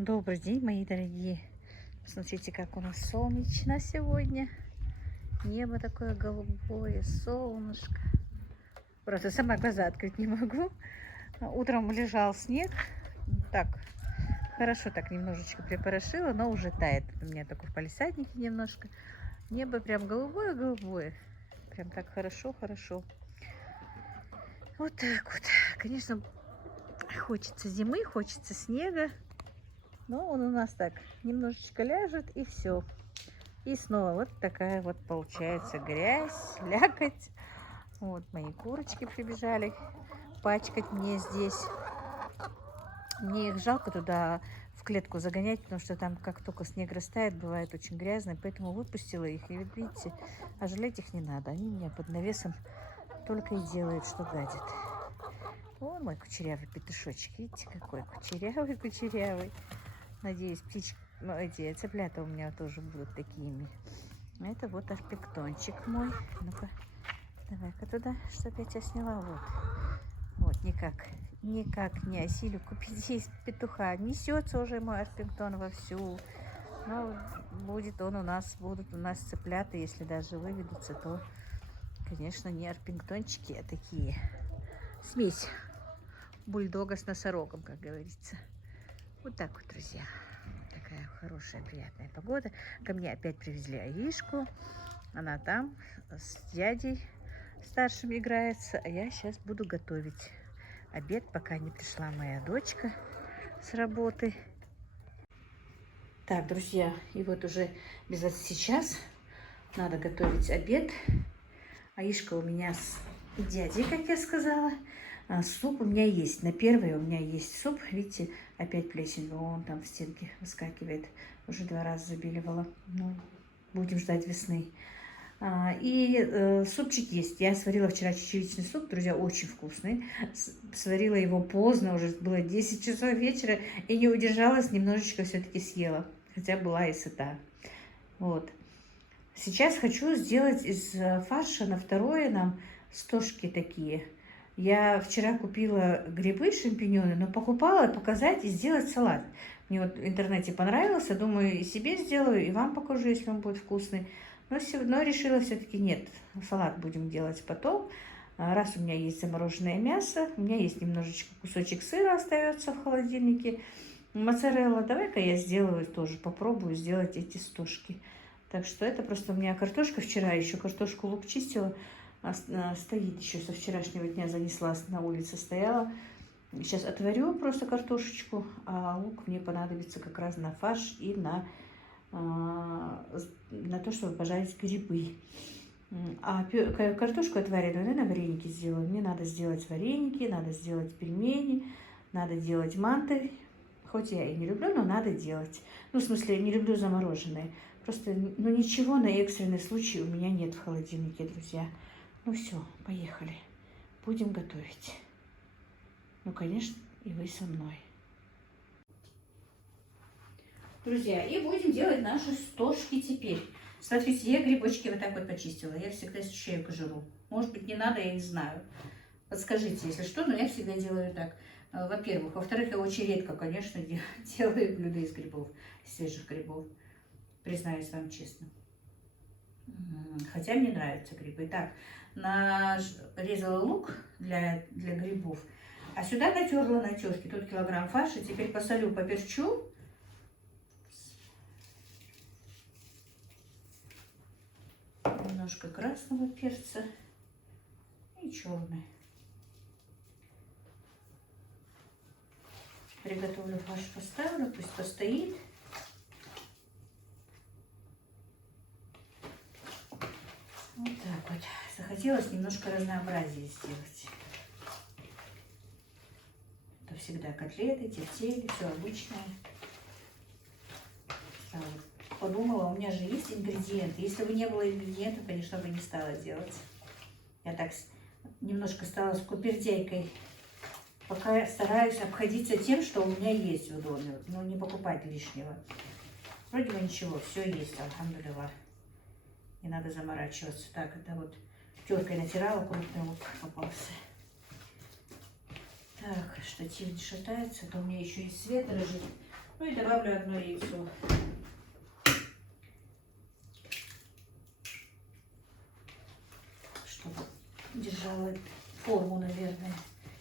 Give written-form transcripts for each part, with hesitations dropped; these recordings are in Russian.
Добрый день, мои дорогие. Посмотрите, как у нас солнечно сегодня. Небо такое голубое, солнышко. Просто сама глаза открыть не могу. Утром лежал снег. Так, хорошо так немножечко припорошило, но уже тает. У меня только в палисаднике немножко. Небо прям голубое-голубое. Прям так хорошо-хорошо. Вот так вот. Конечно, хочется зимы, хочется снега. Но он у нас так немножечко ляжет и все. И снова вот такая вот получается грязь, слякоть. Вот мои курочки прибежали пачкать мне здесь. Мне их жалко туда в клетку загонять, потому что там как только снег растает, бывает очень грязно. Поэтому выпустила их. И вот видите, а жалеть их не надо. Они у меня под навесом только и делают, что гадят. Вон мой кучерявый петушочек. Видите, какой кучерявый. Надеюсь, птички, ну, эти цыплята у меня тоже будут такими. Это вот арпиктончик мой. Ну-ка, давай-ка туда, чтоб я тебя сняла. Вот, никак не осилю купить здесь петуха. Несется уже мой арпиктон вовсю. Но будут у нас цыплята, если даже выведутся, то, конечно, не арпиктончики, а такие. Смесь бульдога с носорогом, как говорится. Вот так вот, друзья. Такая хорошая, приятная погода. Ко мне опять привезли Аишку. Она там с дядей старшим играется. А я сейчас буду готовить обед, пока не пришла моя дочка с работы. Так, друзья, и вот уже без 20 час надо готовить обед. Аишка у меня с дядей, как я сказала. Суп у меня есть. На первый у меня есть суп. Видите, опять плесень. Он там в стенке выскакивает. Уже 2 раза забеливала. Ну, будем ждать весны. Супчик есть. Я сварила вчера чечевичный суп. Друзья, очень вкусный. Сварила его поздно. Уже было 10 часов вечера. И не удержалась. Немножечко все-таки съела. Хотя была и сыта. Вот. Сейчас хочу сделать из фарша на второе нам стошки такие. Я вчера купила грибы, шампиньоны, но покупала показать и сделать салат. Мне вот в интернете понравился, думаю, и себе сделаю, и вам покажу, если он будет вкусный. Но решила все-таки нет, салат будем делать потом. Раз у меня есть замороженное мясо, у меня есть немножечко кусочек сыра остается в холодильнике, моцарелла. Давай-ка я сделаю тоже, попробую сделать эти стошки. Так что это просто у меня картошка вчера, еще картошку лук чистила, стоит еще со вчерашнего дня, занесла, на улице стояла. Сейчас отварю просто картошечку, а лук мне понадобится как раз на фарш и на то, чтобы пожарить грибы. А картошку отваренную, на вареники сделаю. Мне надо сделать вареники, надо сделать пельмени, надо делать манты. Хоть я и не люблю, но надо делать. Ну, в смысле, не люблю замороженные. Просто, ну, ничего на экстренный случай у меня нет в холодильнике, друзья. Ну, все, поехали. Будем готовить. Ну, конечно, и вы со мной. Друзья, и будем делать наши стошки теперь. Смотрите, я грибочки вот так вот почистила. Я всегда шею кожуру. Может быть, не надо, я не знаю. Подскажите, если что, но я всегда делаю так. Во-первых. Во-вторых, я очень редко, конечно, делаю блюда из грибов, свежих грибов. Признаюсь вам честно. Хотя мне нравятся грибы. Так, нарезала лук для грибов. А сюда натерла на терке. Тут килограмм фарша. Теперь посолю, поперчу. Немножко красного перца и черный. Приготовлю фарш, поставлю, пусть постоит. Вот так вот. Захотелось немножко разнообразия сделать. Это всегда котлеты, тефтели, все обычное. Подумала, у меня же есть ингредиенты. Если бы не было ингредиентов, конечно, бы не стала делать. Я так немножко стала скупердяйкой. Пока стараюсь обходиться тем, что у меня есть в доме. Ну, не покупать лишнего. Вроде бы ничего, все есть, альхамдулилlah. Не надо заморачиваться. Так, это вот теркой натирала, крупный лук попался. Так, штатив не шатается, а то у меня еще и свет лежит. Ну и добавлю одно яйцо. Чтобы держала форму, наверное.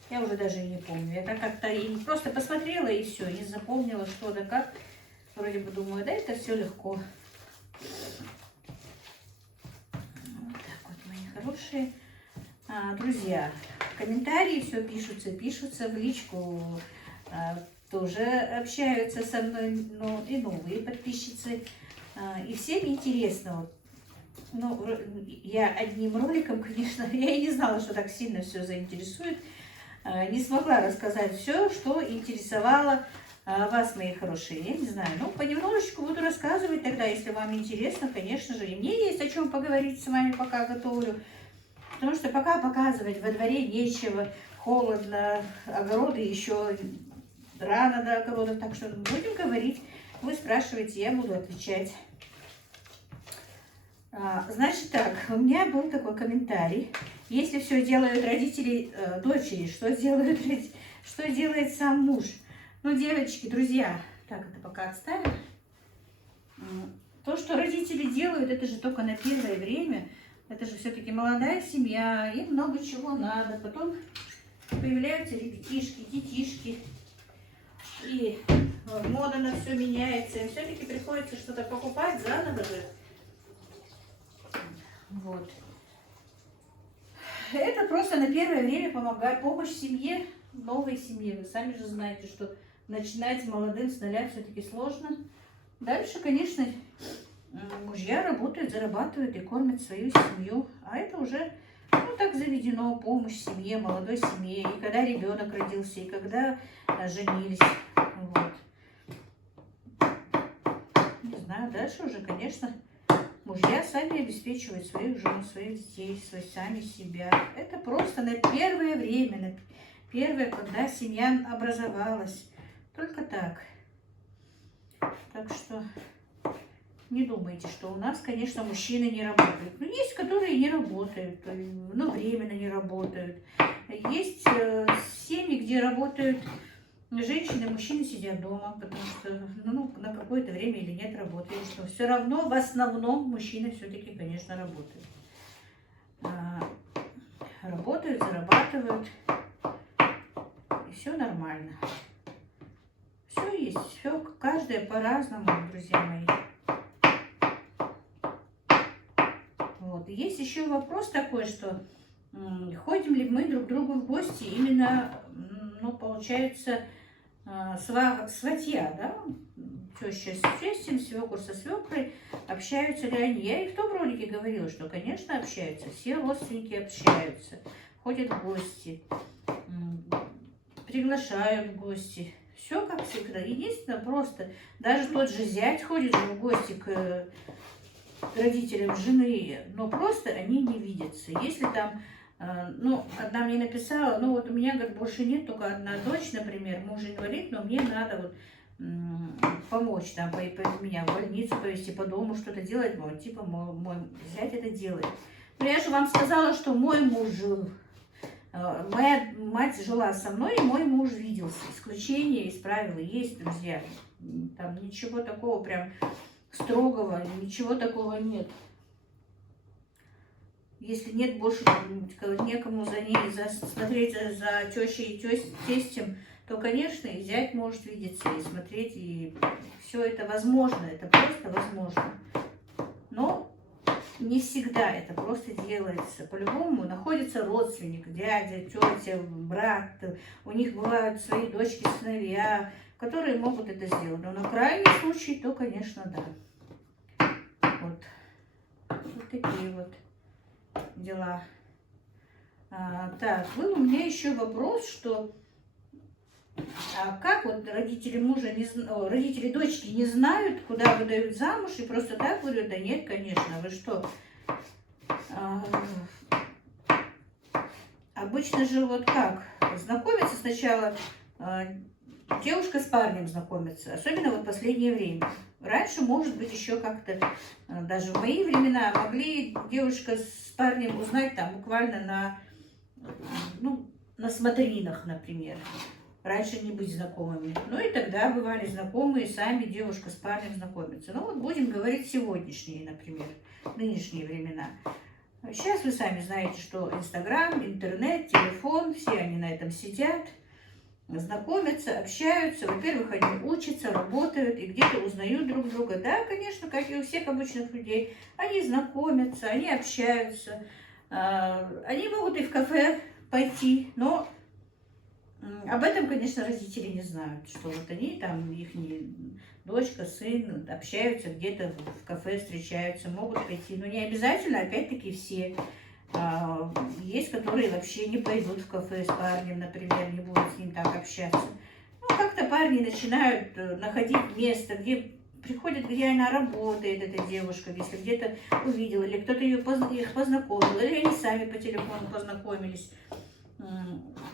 Я уже даже и не помню. Я так как-то и просто посмотрела и все, не запомнила, что да как. Вроде бы думаю, да, это все легко. Вот так вот, мои хорошие. Друзья, комментарии все пишутся в личку. Тоже общаются со мной, но и новые подписчицы. И всем интересно. Ну, я одним роликом, конечно, я и не знала, что так сильно все заинтересует. Не смогла рассказать все, что интересовало вас, мои хорошие. Я не знаю, ну, понемножечку буду рассказывать тогда, если вам интересно, конечно же. И мне есть о чем поговорить с вами, пока готовлю. Потому что пока показывать во дворе нечего, холодно, огороды еще рано до огородов. Так что будем говорить. Вы спрашиваете, я буду отвечать. Значит так, у меня был такой комментарий. Если все делают родители дочери, что делает сам муж? Ну, девочки, друзья, так, это пока отставим. То, что родители делают, это же только на первое время. Это же все-таки молодая семья, им много чего надо. Потом появляются ребятишки, детишки. И мода на все меняется. Им все-таки приходится что-то покупать заново же. Вот. Это просто на первое время помогает, помощь семье, новой семье. Вы сами же знаете, что начинать с молодым, с нуля все-таки сложно. Дальше, конечно, мужья работают, зарабатывают и кормят свою семью. А это уже, ну, так заведено, помощь семье, молодой семье. И когда ребенок родился, и когда женились. Вот. Не знаю, дальше уже, конечно, мужья сами обеспечивают своих жен, своих детей, сами себя. Это просто на первое время, на первое, когда семья образовалась. Только так. Так что не думайте, что у нас, конечно, мужчины не работают. Но есть, которые не работают, но временно не работают. Есть семьи, где работают женщины, мужчины сидят дома, потому что ну, на какое-то время или нет работы. И что все равно в основном мужчины все-таки, конечно, работают. Работают, зарабатывают. И все нормально. Все есть, все, каждое по-разному, друзья мои. Вот. И есть еще вопрос такой, что ходим ли мы друг к другу в гости именно, ну, получается, сватья, да? Теща с тестем, свекор со свекрой, общаются ли они? Я и в том ролике говорила, что, конечно, общаются, все родственники общаются, ходят в гости, приглашают в гости. Все как всегда. Единственное, просто даже тот же зять ходит в гости к родителям жены, но просто они не видятся. Если там, ну, одна мне написала, ну вот у меня, говорит, больше нет, только одна дочь, например, муж инвалид, но мне надо вот помочь там, меня в больницу повезти, по дому что-то делать, вот, типа мой зять это делает. Но я же вам сказала, что мой муж жил. Моя мать жила со мной, и мой муж виделся. Исключения из правил есть, друзья. Там ничего такого прям строгого, ничего такого нет. Если нет больше некому за ней смотреть за тещей и тестем, то, конечно, и зять может видеться, и смотреть, и все это возможно, это просто возможно. Но не всегда это просто делается. По-любому находится родственник, дядя, тетя, брат. У них бывают свои дочки, сыновья, которые могут это сделать. Но на крайний случай, то, конечно, да. Вот такие вот дела. Так, был у меня еще вопрос, что как вот родители родители дочки не знают, куда выдают замуж, и просто так говорят, да нет, конечно, вы что? Обычно же вот как, знакомятся сначала, девушка с парнем знакомится, особенно вот в последнее время. Раньше, может быть, еще как-то, даже в мои времена, могли девушка с парнем узнать там буквально на смотринах, например. раньше не быть знакомыми. Ну и тогда бывали знакомые, сами девушка с парнем знакомятся. Ну вот будем говорить сегодняшние, например, нынешние времена. Сейчас вы сами знаете, что Инстаграм, интернет, телефон, все они на этом сидят, знакомятся, общаются. Во-первых, они учатся, работают и где-то узнают друг друга. Да, конечно, как и у всех обычных людей. Они знакомятся, они общаются. Они могут и в кафе пойти, но об этом, конечно, родители не знают, что вот они там, их дочка, сын общаются где-то в кафе, встречаются, могут пойти. Но не обязательно, опять-таки, все. Есть, которые вообще не пойдут в кафе с парнем, например, не будут с ним так общаться. Ну, как-то парни начинают находить место, где приходит, где она работает, эта девушка, если где-то увидела, или кто-то их познакомил, или они сами по телефону познакомились.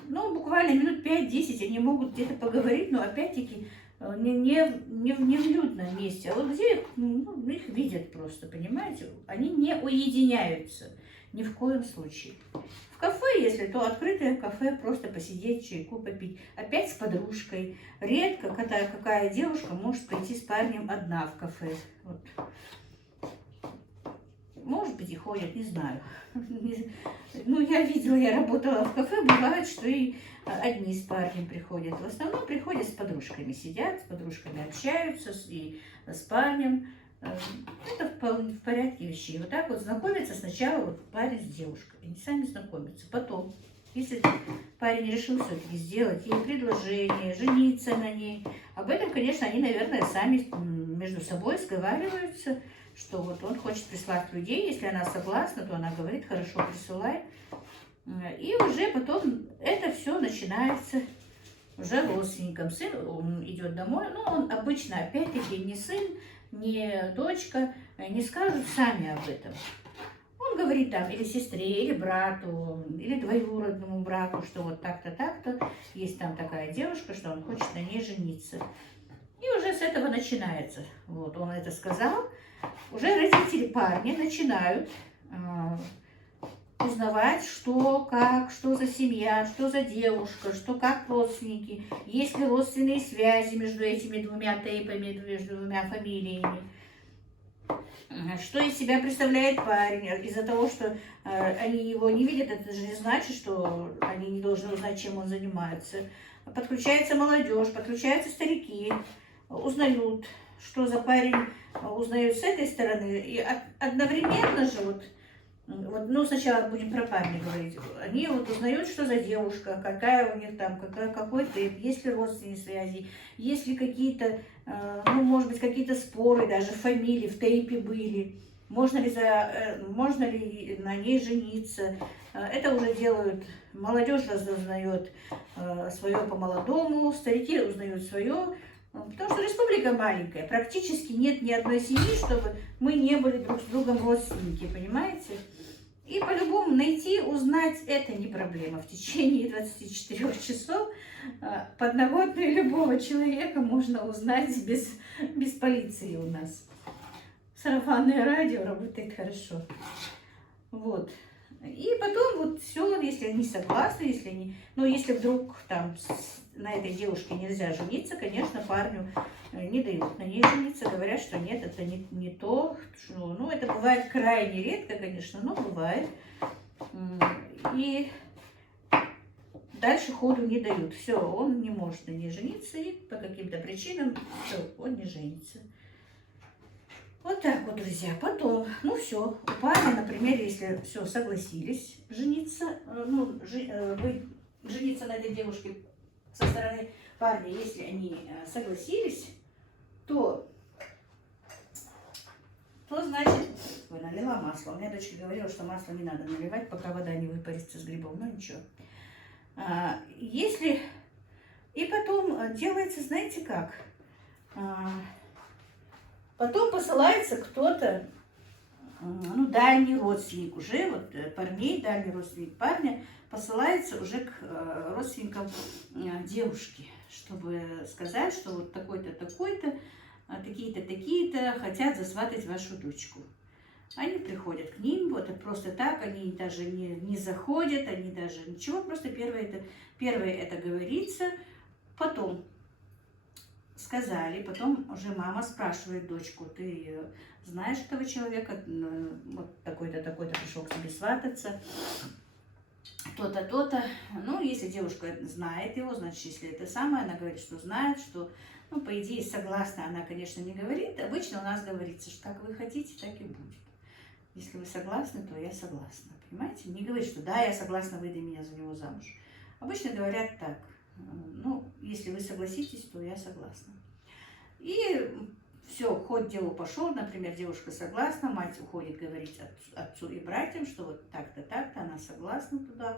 Ну, буквально минут 5-10 они могут где-то поговорить, но опять-таки не в людном месте, а вот где их видят просто, понимаете? Они не уединяются ни в коем случае. В кафе, если то открытое кафе, просто посидеть, чайку попить. Опять с подружкой. Редко какая девушка может пойти с парнем одна в кафе. Вот. Может быть, и ходят, не знаю. Ну, я видела, я работала в кафе, бывает, что и одни с парнем приходят. В основном приходят с подружками, сидят, с подружками общаются, и с парнем. Это в порядке вещей. Вот так вот знакомятся сначала вот парень с девушкой. Они сами знакомятся. Потом, если парень решил все-таки сделать ей предложение, жениться на ней, об этом, конечно, они, наверное, сами между собой сговариваются, что вот он хочет прислать людей, если она согласна, то она говорит, хорошо, присылай. И уже потом это все начинается уже родственникам. Сын, он идет домой, но он обычно, опять-таки, не сын, не дочка, не скажут сами об этом. Он говорит там или сестре, или брату, или двоюродному брату, что вот так-то, так-то, есть там такая девушка, что он хочет на ней жениться. И уже с этого начинается. Вот, он это сказал. Уже родители парня начинают узнавать, что, как, что за семья, что за девушка, что как родственники, есть ли родственные связи между этими двумя тейпами, между двумя фамилиями, что из себя представляет парень. Из-за того, что они его не видят, это же не значит, что они не должны узнать, чем он занимается. Подключается молодежь, подключаются старики, узнают, что за парень, узнают с этой стороны. И одновременно же ну, сначала будем про парня говорить. Они вот узнают, что за девушка, какая у них там, какой тип, есть ли родственные связи, есть ли какие-то, ну, может быть, какие-то споры, даже фамилии в тейпе были. Можно ли на ней жениться. Это уже делают, молодежь узнает свое по-молодому, старики узнают свое. Потому что республика маленькая, практически нет ни одной семьи, чтобы мы не были друг с другом родственники, понимаете? И по-любому найти, узнать это не проблема. В течение 24 часов подноготную любого человека можно узнать без полиции у нас. Сарафанное радио работает хорошо. Вот. И потом вот все, если они согласны, если они, ну, если вдруг там на этой девушке нельзя жениться, конечно, парню не дают на ней жениться, говорят, что нет, это не то, что, ну, это бывает крайне редко, конечно, но бывает. И дальше ходу не дают. Все, он не может на ней жениться, и по каким-то причинам все, он не женится. Вот так вот, друзья. Потом, ну все, у парня, например, если все, согласились жениться, ну, жениться на этой девушке со стороны парня, если они согласились, то значит, ой, налила масло. У меня дочка говорила, что масло не надо наливать, пока вода не выпарится с грибом, но ничего. Если, и потом делается, знаете как, потом посылается кто-то, ну, дальний родственник уже, вот парней, дальний родственник парня, посылается уже к родственникам девушки, чтобы сказать, что вот такой-то, такой-то, такие-то, такие-то хотят засватать вашу дочку. Они приходят к ним, вот просто так, они даже не заходят, они даже ничего, просто первое это говорится, Потом сказали, потом уже мама спрашивает дочку: ты знаешь этого человека, вот такой-то, такой-то пришел к тебе свататься, то-то, то-то. Ну, если девушка знает его, значит, если это самое, она говорит, что знает, что, ну, по идее, согласна, она, конечно, не говорит. Обычно у нас говорится, что как вы хотите, так и будет. Если вы согласны, то я согласна. Понимаете? Не говорит, что да, я согласна, выдай меня за него замуж. Обычно говорят так: ну, если вы согласитесь, то я согласна. И все, ход делу пошел, например, девушка согласна, мать уходит говорить отцу и братьям, что вот так-то, так-то, она согласна туда.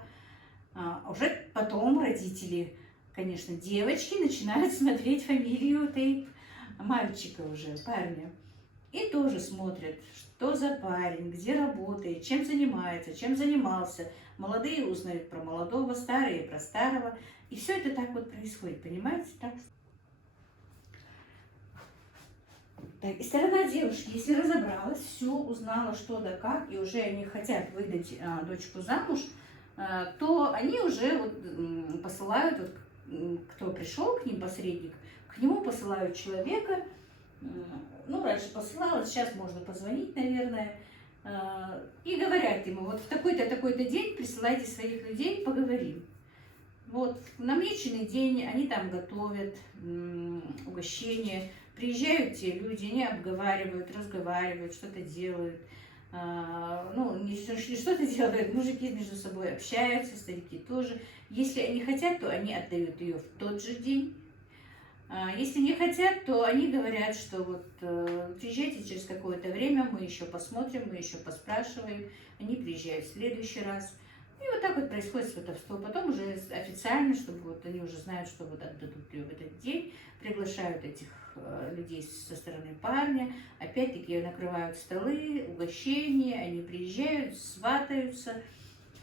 Уже потом родители, конечно, девочки начинают смотреть фамилию этой мальчика уже, парня. И тоже смотрят, что за парень, где работает, чем занимается, чем занимался. Молодые узнают про молодого, старые про старого. И все это так вот происходит, понимаете? Так. Так, и сторона девушки, если разобралась, все узнала, что да как, и уже они хотят выдать дочку замуж, то они уже вот, посылают, вот, кто пришел к ним, посредник, к нему посылают человека. Ну, раньше посылала, сейчас можно позвонить, наверное, и говорят ему: вот в такой-то, такой-то день присылайте своих людей, поговорим. Вот в намеченный день они там готовят угощение, приезжают те люди, они обговаривают, разговаривают, что-то делают. Ну, не что-то делают, мужики между собой общаются, старики тоже. Если они хотят, то они отдают ее в тот же день. Если не хотят, то они говорят, что вот приезжайте через какое-то время, мы еще посмотрим, мы еще поспрашиваем. Они приезжают в следующий раз. И вот так вот происходит сватовство. Потом уже официально, чтобы вот они уже знают, что вот отдадут ее в этот день, приглашают этих людей со стороны парня, опять-таки накрывают столы, угощения, они приезжают, сватаются,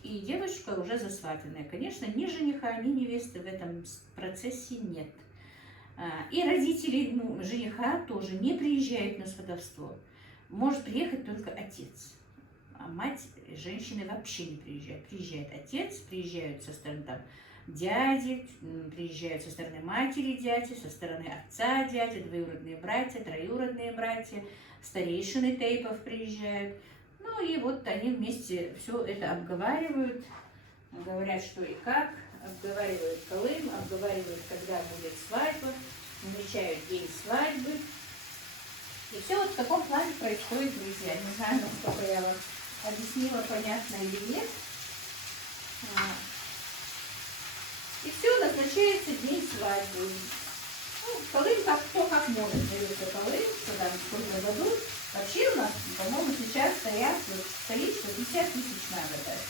и девушка уже засватанная. Конечно, ни жениха, ни невесты в этом процессе нет. И родители жениха тоже не приезжают на сватовство. Может приехать только отец. А мать женщины вообще не приезжает. Приезжает отец, приезжают со стороны там дяди, приезжают со стороны матери дяди, со стороны отца дяди, двоюродные братья, троюродные братья, старейшины тейпов приезжают. Ну и вот они вместе все это обговаривают, говорят, что и как, обговаривают Колым, обговаривают, когда будет свадьба, намечают день свадьбы. И все вот в таком плане происходит, друзья. Не знаю, насколько я вам объяснила, понятно или нет. И все, назначается день свадьбы. Ну, Колым кто как может, дается Колым, что там сколько дадут. Вообще у нас, по-моему, сейчас стоит, что 50 тысяч надо дать.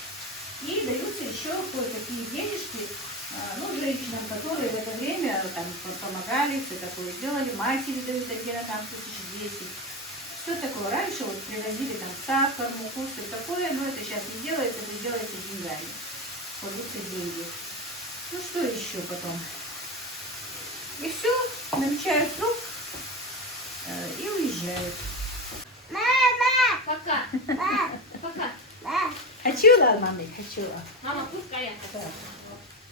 И даются еще кое-какие денежки, ну, женщинам, которые в это время там помогали, все такое делали. Матери дают отдельно там 1200. Все такое. Раньше вот привозили там сахар, муку, все такое, но это сейчас не делается, это делается деньгами. Кладутся деньги. Ну, что еще потом? И все, намечают срок и уезжают. Мама! Пока. Пока. Хочула, мамы, хочула. Мама, пускай я.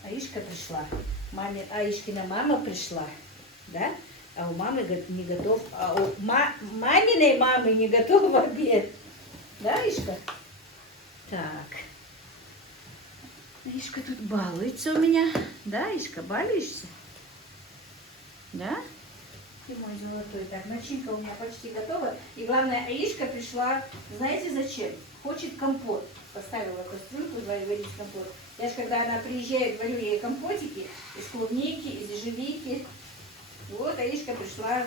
Аишка пришла. Аишкина мама пришла, да? А у мамы не готов, а у маминой мамы не готов обед. Да, Аишка? Так. Аишка тут балуется у меня. Да, Аишка, балуешься? Да? Ты мой золотой. Так, начинка у меня почти готова. И главное, Аишка пришла, знаете зачем? Хочет компот. Поставила кастрюльку, варить компот. Я же, когда она приезжает, варю ей компотики из клубники, из ежевики. Вот Аишка пришла,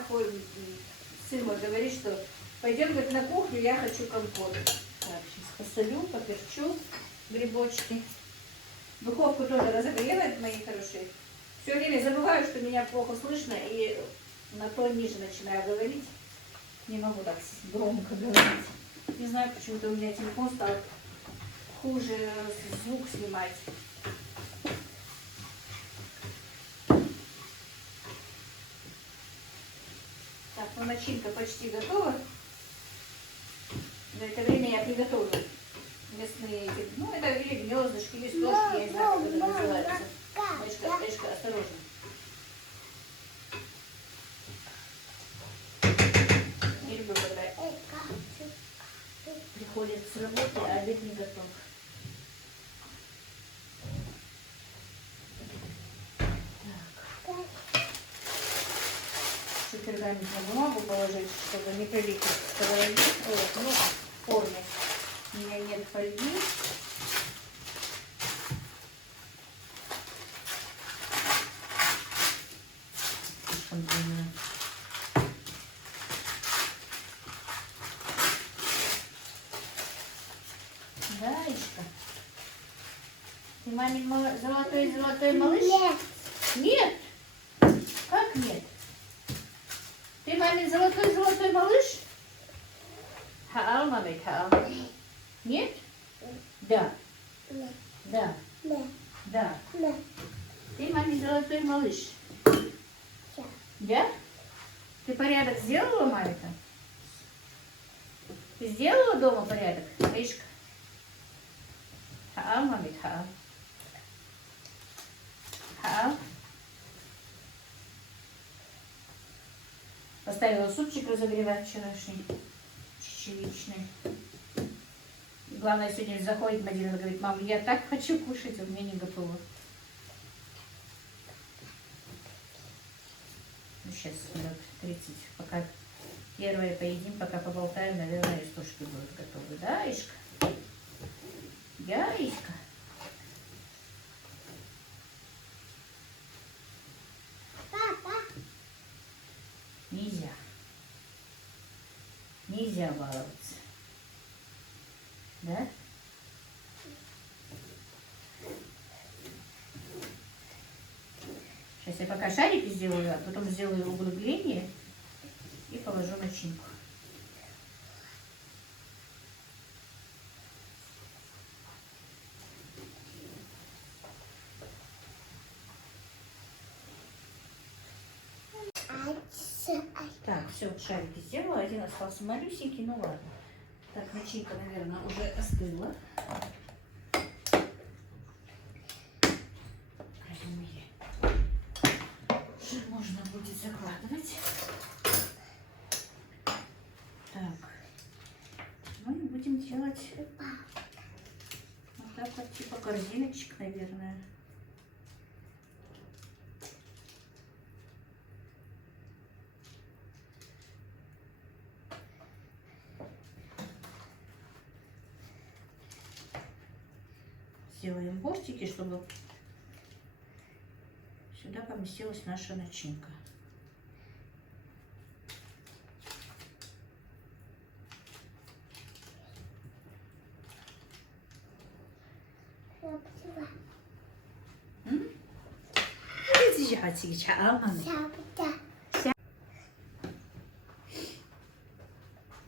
сын мой говорит, что пойдем, говорит, на кухню, я хочу компот. Так, сейчас посолю, поперчу грибочки. Духовку тоже разогрела, мои хорошие. Все время забываю, что меня плохо слышно, и на тон ниже начинаю говорить. Не могу так громко говорить. Не знаю, почему-то у меня телефон стал хуже звук снимать. Так, ну начинка почти готова. За это время я приготовлю мясные, ну это или гнездышки, листочки, я не знаю, как это называется. Аишка, осторожно. приходят с работы, а обед не готов. Еще пергаментную бумагу положить, чтобы не прилипли к сковороде. Вот, ну, в форме. У меня нет фольги. Слишком длинная. Да, Ишка? Ты мамин золотой малыш? Нет. Нет? Как нет? Ты мамин золотой малыш? Хаал, мамик, хаал. Нет? Да. Нет. Да. Нет. Да. Нет. Ты мамин золотой малыш. Да. Да? Ты порядок сделала, мамика? Ты сделала дома порядок, Ишка? Хаал, мамик, хаал. Хаал. Поставила супчик разогревать вчерашний, чечевичный. И главное, сегодня заходит Мадина, говорит: мама, я так хочу кушать, а у меня не готово. Ну, сейчас минут 30, пока первое поедим, пока поболтаем, наверное, истошки будут готовы. Да, Ишка? Да, Ишка? Папа. Нельзя. Нельзя баловаться. Да? Сейчас я пока шарики сделаю, а потом сделаю углубление и положу начинку. Так, все, шарики сделала. Один остался малюсенький, ну ладно. Так, начинка, наверное, уже остыла. Уже можно будет закладывать. Так, мы будем делать вот так вот, типа корзиночек, наверное. Сделаем бортики, чтобы сюда поместилась наша начинка.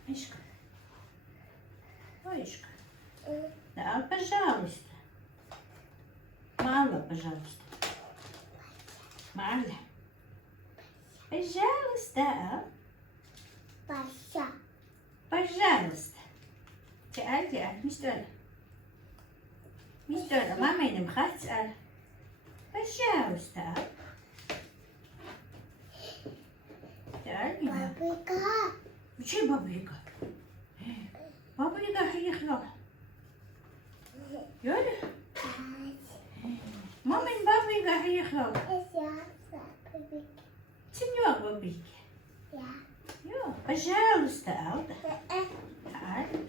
Ишка. Ой, Ишка. Да, пожалуйста. Мало, пожалуйста. Мало. Пожалуйста. Паша. Пожалуйста. تعال مستوى ماما ينمخات تعال пожалуйста. تعال يا Папика. وشي بابا يقع بابا يقع يخلع يلا ماما بابا يقع يخلع سنيور بابيك يو пожалуйста. تعال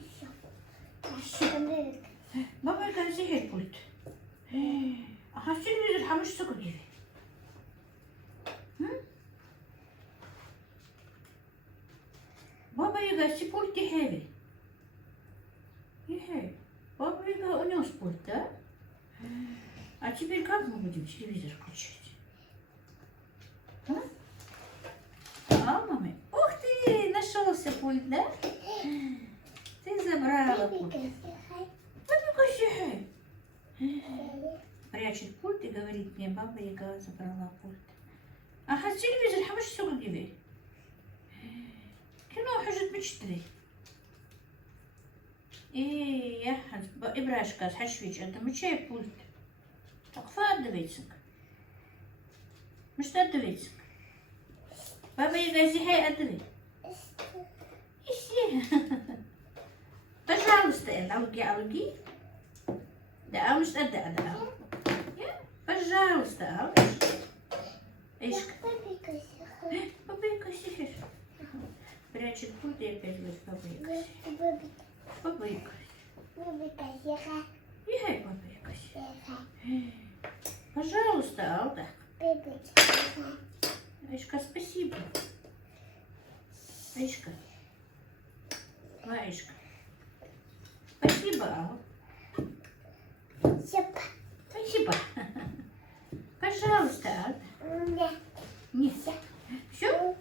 بابا يقع زي قلت أخاف تلميذ الحمش سكر كذي بابا يقع سيبولتي هذي يهي بابا يقع унес пульт, да? А теперь как мы будем телевизор включать? А, маме? Ух ты, нашелся пульт, да? Ты забрала пульт. Прячет пульт и говорит мне: баба Яга забрала пульт. Ага, телевизор حمش سوق جيبي. كانوا حاجة مشتري. إيه يا حد إبراشكاس حشويش أنت مشي пульт. Акфа дивиться. Что дивиться? Баба Яга зихай отдыви. Иси. Пожалуйста. Пожалуйста, алги. Да, уж, да. Пожалуйста, Эшка. Побыкайся. Прячет путь и опять будет побыкайся. Побыкайся. Ехай, побыкайся. Пожалуйста, Алда. Эшка, спасибо. Эшка. Эшка. Спасибо, Ал. Спасибо. Пожалуйста, Алда. Нет. Все?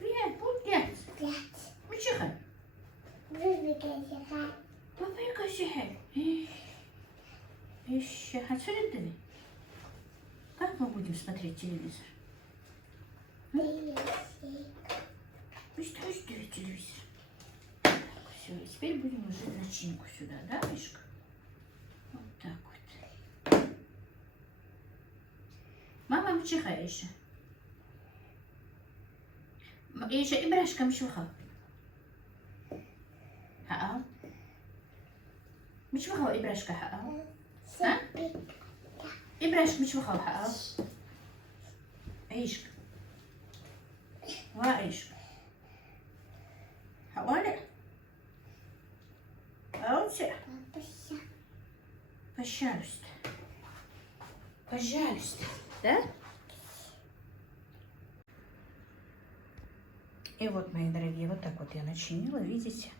Нет, будет. Ну, чихай. Побыкайся. Еще. Отсюда ты. Как мы будем смотреть телевизор? Пусть телевизор. Так, все. И теперь будем ложить начинку сюда, да, Мишка? Вот так вот. Мама, чихай еще. Еще и брашком чуха. Хаал. Мичуха и брашка хаал. И брашка мичуха хаал. Эйшка. Эйшка. Хаоля. Аутя. Пожалуйста. Пожалуйста. Да? И вот, мои дорогие, вот так вот я начинила, видите?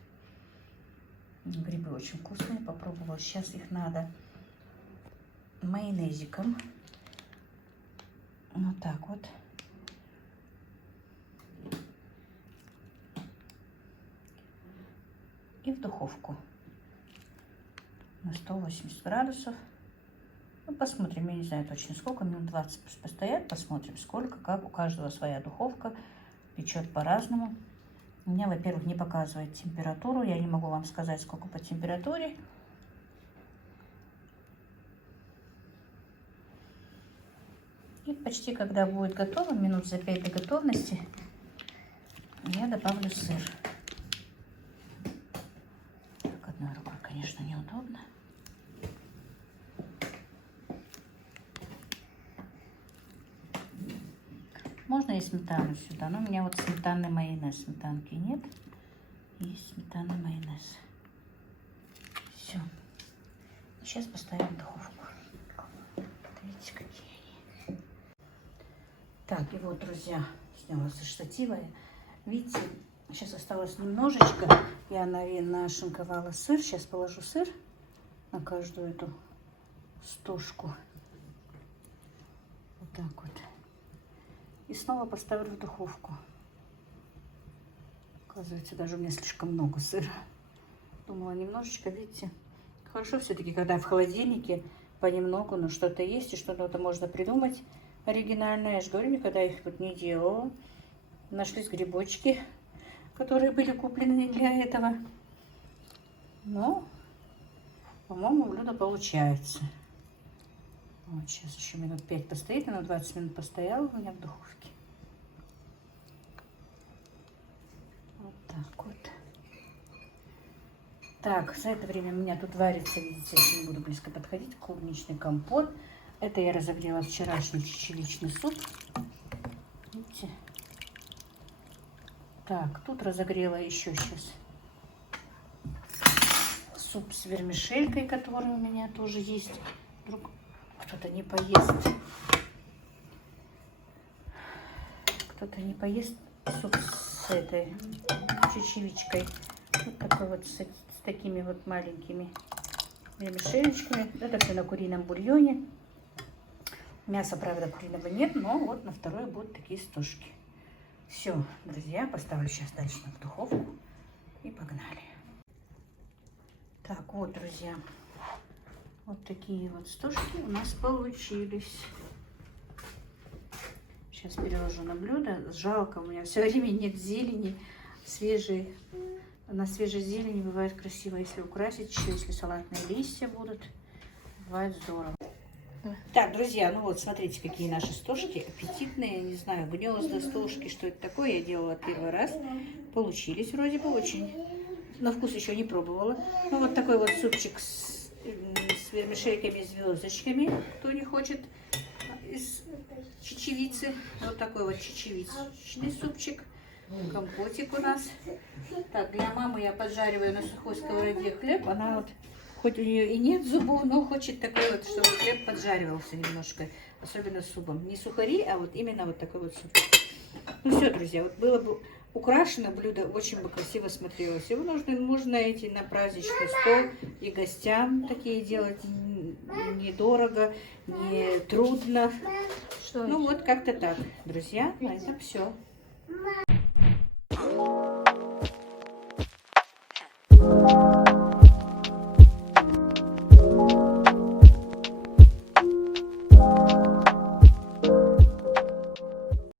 Грибы очень вкусные, попробовала. Сейчас их надо майонезиком. Вот так вот. И в духовку на 180 градусов. Ну, посмотрим, я не знаю точно сколько, минут 20 пусть постоят, посмотрим сколько, как. У каждого своя духовка, печет по-разному. У меня, во-первых, не показывает температуру, я не могу вам сказать, сколько по температуре. И почти когда будет готово, минут за 5 до готовности, я добавлю сыр. Так, одной рукой, конечно, неудобно. Можно и сметану сюда, но у меня вот сметанный майонез, сметанки нет. Есть сметанный майонез. Все. Сейчас поставим в духовку. Видите, какие они. Так, и вот, друзья, сняла со штатива. Видите, сейчас осталось немножечко. Я нашинковала сыр. Сейчас положу сыр на каждую эту стушку. Вот так вот. И снова поставлю в духовку. Оказывается, даже у меня слишком много сыра. Думала немножечко, видите. Хорошо все-таки, когда в холодильнике понемногу, но что-то есть, и что-то можно придумать оригинальное. Я же говорю, никогда их вот не делала. Нашлись грибочки, которые были куплены не для этого. Но, по-моему, блюдо получается. Вот сейчас еще минут 5 постоит, она 20 минут постояла у меня в духовке. Вот так вот. Так, за это время у меня тут варится, видите, не буду близко подходить, клубничный компот. Это я разогрела вчерашний чечевичный суп. Видите? Так, тут разогрела еще сейчас суп с вермишелькой, который у меня тоже есть. Вдруг кто-то не поест. Кто-то не поест суп с этой чечевичкой. Вот такой вот с такими вот маленькими вермишелечками. Это все на курином бульоне. Мяса, правда, куриного нет, но вот на второе будут такие стушки. Все, друзья, поставлю сейчас дальше в духовку и погнали. Так, вот, друзья. Вот такие вот стушки у нас получились. Сейчас переложу на блюдо. Жалко, у меня все время нет зелени свежей. На свежей зелени бывает красиво, если украсить, еще если салатные листья будут. Бывает здорово. Так, друзья, ну вот смотрите, какие наши стушки аппетитные. Не знаю, гнезда, стушки, что это такое. Я делала первый раз. Получились вроде бы очень На вкус еще не пробовала. Ну, вот такой вот супчик с вермишельками, звездочками, кто не хочет, из чечевицы. Вот такой вот чечевичный супчик. Компотик у нас. Так, для мамы я поджариваю на сухой сковороде хлеб. Она вот, хоть у нее и нет зубов, но хочет такой вот, чтобы хлеб поджаривался немножко. Особенно с супом. Не сухари, а вот именно вот такой вот суп. Ну все, друзья, вот было бы украшено блюдо, очень бы красиво смотрелось. Его можно идти на праздничный стол и гостям такие делать недорого, не трудно. Что Ну вот как-то так, друзья, на этом все.